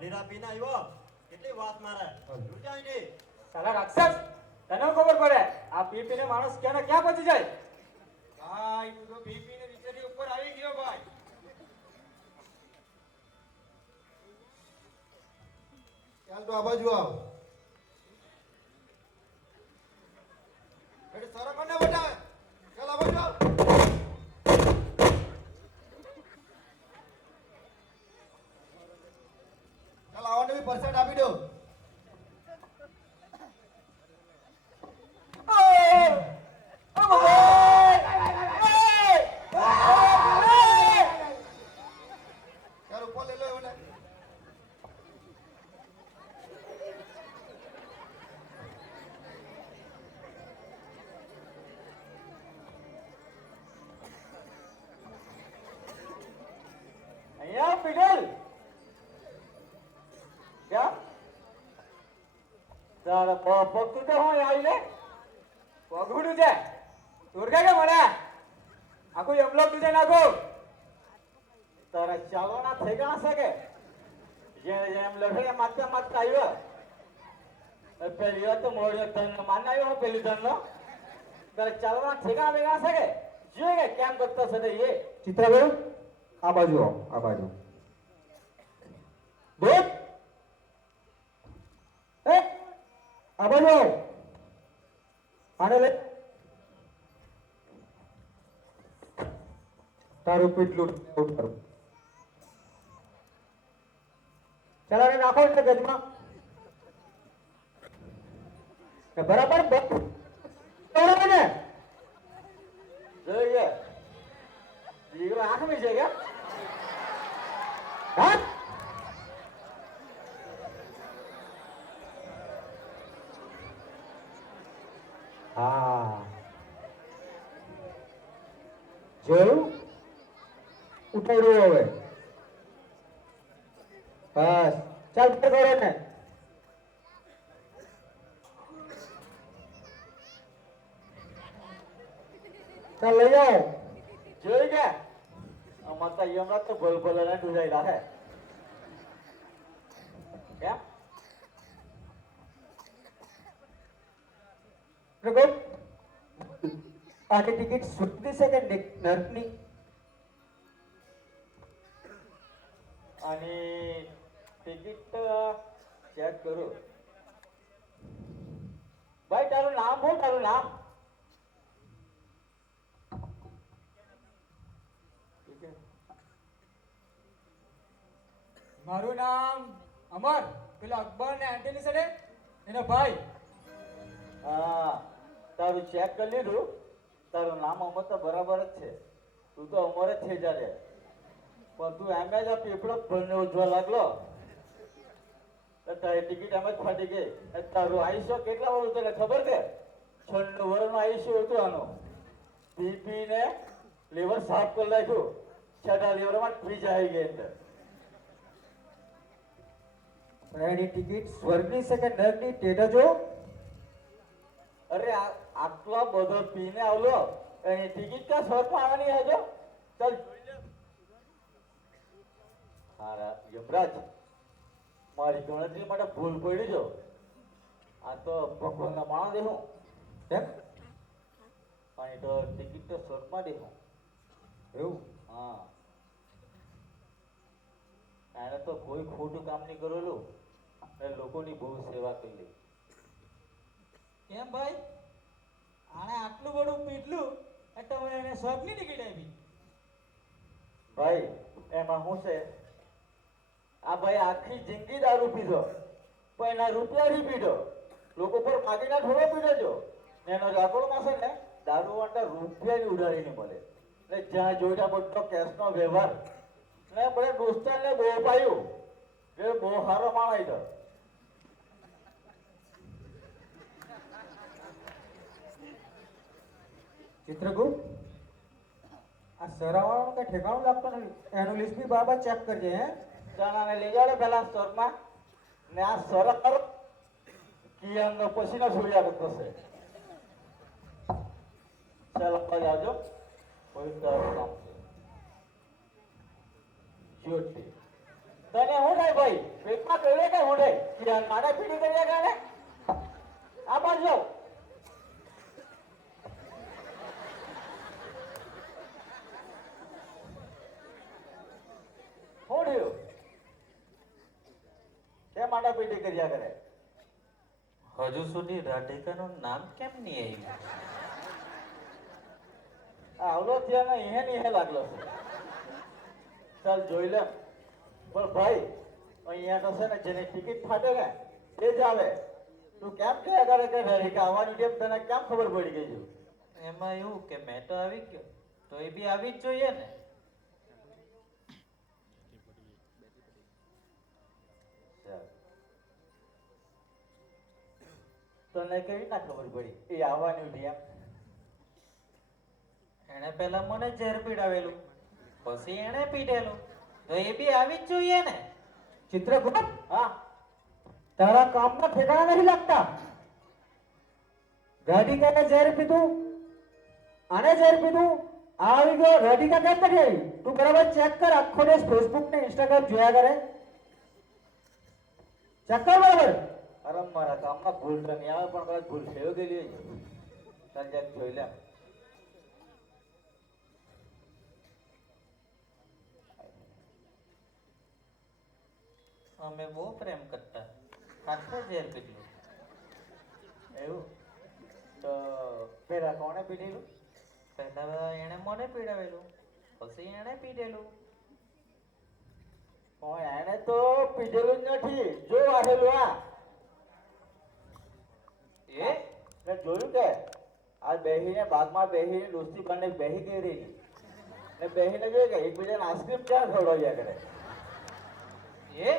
મઢીરા પીને આવ્યો કેટલી વાત મારે લૂંટાઈ ની સાલા રાક્ષસ તને ખબર પડે આ પી પીને માણસ ક્યાં ક્યાં પહોંચી જાય ભાઈ તું તો પી પીને નીચેથી ઉપર આવી ગયો ભાઈ ચાલ તો આ બાજુ આવ એટલે સારા કોને બટા ચાલ આ બાજુ આવ ચાલ આવને બી પરસેન્ટ આપી દો ચાલ ઉપર લઈ લો એવને અહીંયા પીડલ ક્યાં તારા પગ તું તો હું આવીને પગડું છે દુર્ગા કે મને આખું એમલો તુજે નાખો તારા ચાલવાના થઈ ગયા છે કે જેને જેમ લડે માથે માથે આવ્યો પેલી વાત તો મોડ્યો ધન માન આવ્યો પેલી ધન નો તારા ચાલવાના ઠેકાણા વેગા છે કે જોઈએ કે કેમ કરતો છે એ ચિત્રાબેન આ બાજુ આવો આ બાજુ દેખ એ આ બાજુ આવો આને લે તારું પીટલું આઉટ કરું ચાલો એને નાખો એટલે ગજમાં બરાબર બરાબર ને જોઈએ દીકરો આંખમાં છે કે હા હા જોયું ઉઠાઈ રહ્યો હવે બસ ચાલ કરો ને ચાલ લઈ જાઓ જોઈ કે અમાર તો હમણાં તો ભલ ભલ ને ડુજાઈ હે કેમ રઘુ આની ટિકિટ સુટતી છે કે નર્કની અને ટિકિટ ચેક કરો ભાઈ તારું નામ બોલ તારું નામ મારું નામ અમર પેલા અકબર ને એન્ટની સડે એનો ભાઈ હા તારું ચેક કરી લીધું તારું નામ અમર તો બરાબર જ છે તું તો અમર જ છે જારે પણ તું એમ જ આ પેપડો ભરને ઉજવા લાગલો તો તારી ટિકિટ એમ જ ફાટી ગઈ તારું આયુષ્ય કેટલા વર્ષ તને ખબર છે 96 વર્ષનું આયુષ્ય હતું આનું પી ને લીવર સાફ કરી નાખ્યું છઠ્ઠા લીવરમાં ફ્રીજ આવી ગઈ અંદર પણ એની ટિકિટ સ્વર્ગની છે કે નર્કની ટેટા જો અરે આટલો બધો પીને આવલો એની ટિકિટ ક્યાં સ્વર્ગમાં આવવાની હજો ચાલ જોઈ લે હારા યમરાજ મારી ગણતરી માટે ભૂલ પડી જો આ તો ભગવાનના માણસ દેવું એમ અને તો ટિકિટ તો સ્વર્ગમાં દેવું એવું હા એને તો કોઈ ખોટું કામ નહીં કરેલું એ લોકોની બહુ સેવા કરી કેમ ભાઈ આણે આટલું બધું પીટલું એટલે મને એને સ્વર્ગની ટિકિટ આપી ભાઈ એમાં શું છે આ ભાઈ આખી જિંદગી દારૂ પીધો પણ એના રૂપિયા નહીં પીધો લોકો પર માગીના થોડો પીધો છો ને એનો રેકોર્ડમાં છે ને દારૂ માટે રૂપિયાની ઉડાડી નહીં મળે એટલે જ્યાં જોઈતા બધો કેશનો વ્યવહાર ને બધા દોસ્તારને બહુ પાયું કે બહુ સારો માણસ હતો ચિત્રગુપ્ત આ સરાવાળાનું કઈ ઠેકાણું લાગતું નથી એનું લિસ્ટ બી બરાબર ચેક કરજે હે ચણાને લઈ જાડે પેલા સ્ટોરમાં ને આ સરકાર કિયાનો પસીનો છોડ્યા કરતો છે ચાલ આવજો કોઈ તારું કામ છે જ્યોતિ તને હું થાય ભાઈ પેટમાં મારે પીડી કર્યા ગાને આ બાજુ હોડ્યું કેમ માટા પીડી કર્યા કરે હજુ સુધી રાધિકાનું નામ કેમ નહીં આવ્યું? આવલો ત્યાં ને ihe લાગલો છે ચાલ જોઈ લે પણ ભાઈ અહીંયા તો છે ને જેની ટિકિટ ફાટે ને એ જ આવે તું કેમ કહ્યા કરે કે રાધિકા આવવાની કેમ તને કેમ ખબર પડી ગઈ છે એમાં એવું કે મેં તો આવી ગયો તો એ બી આવી જ જોઈએ ને. ચાલ. તને કેવી ના ખબર પડી એ આવવાની હતી એમ એણે પહેલા મને ઝેર પીડાવેલું પછી એણે પીધેલું તો એ બી આવી જ જોઈએ ને. ચિત્રગુપ્ત હા તારા કામના ઠેકાણા નથી લાગતા. રાધિકાને ઝેર પીધું, આને ઝેર પીધું, આ આવી ગયો. રાધિકા કેમ નથી આવી? તું બરાબર ચેક કર. આખો દિવસ ફેસબુક ને ઇન્સ્ટાગ્રામ જોયા કરે. ચેક કર બરાબર. અરે મારા કામમાં ભૂલ તો નહીં આવે પણ કદાચ ભૂલ થયો ગયેલી હોય. ચાલ જરાક જોઈ લે અમે બહુ પ્રેમ કરતા સાથે ઝેર પીધેલું. એવું તો પેલા કોણે પીધેલું પહેલા એણે મને પીડાવેલું પછી એણે પીધેલું. એને તો પીધેલું જ નથી જો આવેલું આ એ મેં જોયું કે આ બેહીને બાગમાં બેહીને દોસ્તી બંને બેહી ગઈ રહી ને બેહીને જોયું કે એકબીજાને આઈસ્ક્રીમ ક્યાં ખવડાવ્યા કરે એ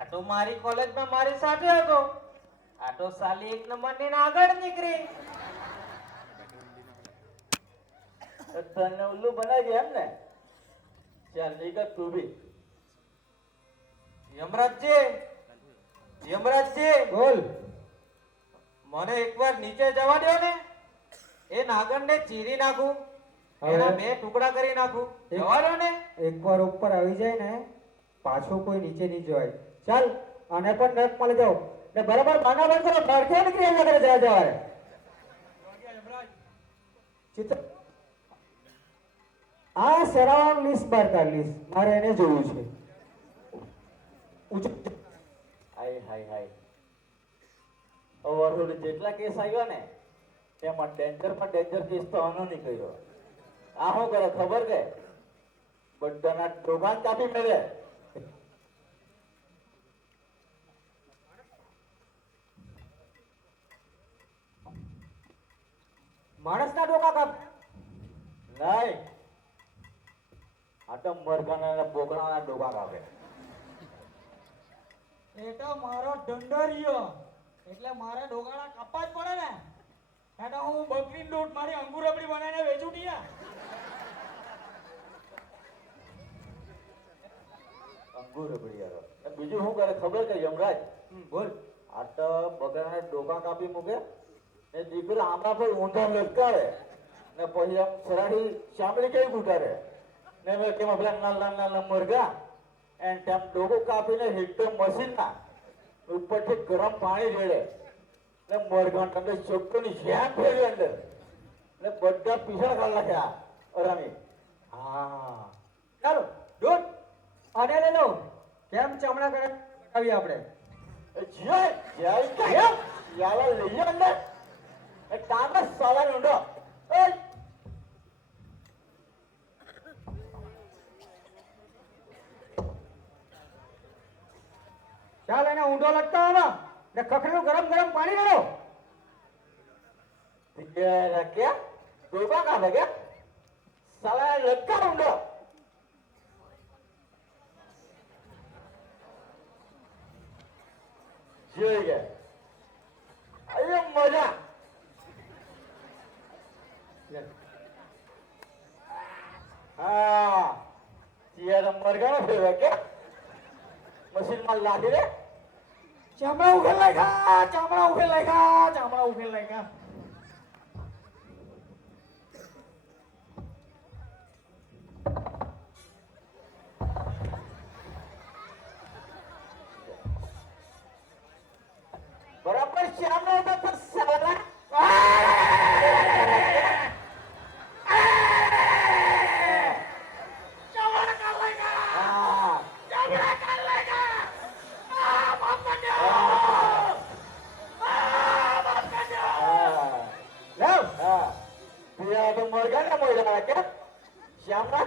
આ તો મારી કોલેજમાં મારી સાથે હતો. આ તો સાલી એક નંબરની ને આગળ નીકળી. તો તને ઉલ્લુ બનાવી ગયા એમ ને ચાલ નીકળ તું બી યમરાજજી, યમરાજજી, બોલ. મને એકવાર નીચે જવા દો ને. એ નાગરને ચીરી નાખું, એના બે ટુકડા કરી નાખું. જવા દો ને. એકવાર ઉપર આવી જાય ને પાછો કોઈ નીચે નહીં જવાય. ચાલ આને પણ નખ મળી જાઓ ને બરાબર માના બંધ કરો. બહાર ક્યાં નીકળી આવ્યા કરે જવા જવારે. ચિત્ર આ સરાવન લિસ્ટ બહાર કાઢ લિસ્ટ મારે એને જોવું છે. હાય હાય હાય ઓવરહોડ જેટલા કેસ આવ્યા ને તેમાં ડેન્જર કેસ તો આનો નહીં કર્યો. આ શું કરે ખબર કે બધાના ડોગાન કાપી મેળે. માણસના ડોકા કાપ. નહીં આ તો મરઘાના અને બોકડાના ડોગા કાપે. એ તો મારો દંડરિયો એટલે મારે ડોગાણા કાપવા જ પડે ને. એટલે હું બકરી દૂધ મારી અંગૂર રબડી બનાવીને વેચું ટીયા. અંગૂર રબડી યાર. અને બીજું શું કરે ખબર કે યમરાજ બોલ. આ તો બકરાના ડોકા કાપી મૂકે ને દીકરો આંબા પર ઊંધા લટકાવે ને પછી આમ સરાડી ચામડી કઈ ઉતારે ને મેં કેમાં પેલા નાના મરઘા એન્ડ તેમ ડોકો કાપીને હીટર મશીનમાં ઉપરથી ગરમ પાણી રેડે ને મરઘા અંદર ચોખ્ખોની જેમ ફેરી અંદર ને બધા પીસા ખાવા નાખ્યા અરામી. હા ચાલો ડોટ આને લઈ લો. કેમ ચામડા કરે આવી આપણે. જય જય કેમ યાલા લઈએ અંદર એ કાના સાલા ઊંડો એ ચાલ એને ઊંધો લટકાવવાનો ને ખખડેલું ગરમ ગરમ પાણી રેડો. क्या डोबा का है क्या साला लटका ऊंडो જોઈ ગયા અરે મજા હા યાર મરગાનો ફેરવા કે મશીન માં લાગી રે ચામડા ઉઘેલ લાગ્યા, ચામડા ઉઘેલ લાગ્યા, ચામડા ઉઘેલ લાગ્યા.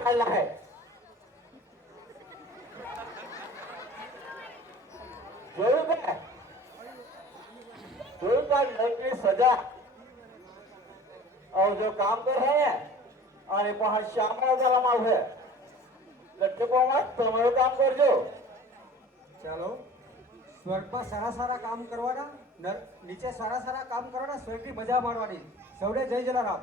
ખાઈ નાખે. જોયું કે જોયું તાર નરકની સજા. હવે જો કામ કરે ને અને પણ શ્યામળ કરવામાં આવશે લટકવામાં તમારું કામ કરજો. ચાલો સ્વર્ગમાં સારા સારા કામ કરવાના, નીચે સારા સારા કામ કરવાના, સ્વર્ગની મજા માણવાની. સૌને જય જલારામ.